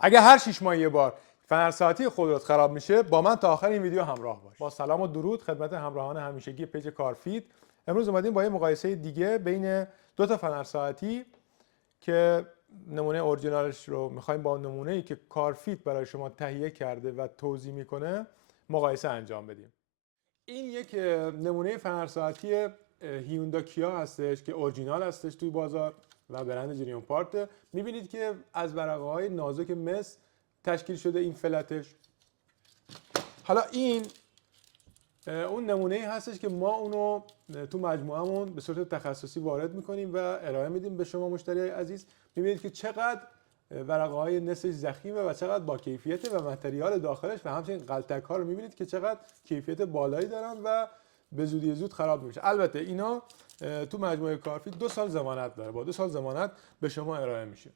اگه هر 6 ماه یه بار فنر ساعتی خودروت خراب میشه، با من تا آخر این ویدیو همراه باش. با سلام و درود خدمت همراهان همیشگی پیج کارفیت. امروز اومدیم با یه مقایسه دیگه بین دو تا فنر ساعتی که نمونه اورجینالش رو می‌خوایم با نمونه‌ای که کارفیت برای شما تهیه کرده و توضیح میکنه مقایسه انجام بدیم. این یک نمونه فنر ساعتی هیوندا کیا هستش که اورجینال هستش توی بازار و برند جریون پارت. میبینید که از ورقه‌های نازک مس تشکیل شده این فلتش. حالا این اون نمونه‌ای هستش که ما اونو تو مجموعهمون به صورت تخصصی وارد میکنیم و ارائه میدیم به شما مشتری عزیز. میبینید که چقدر ورقه‌های نسش ضخیمه و چقدر با کیفیته و متریال داخلش و همچنین غلطک‌ها رو میبینید که چقدر کیفیت بالایی دارن و به زودی زود خراب میشه. البته اینا تو مجموعه کارفیت 2 سال ضمانت داره. با 2 سال ضمانت به شما ارائه میشه.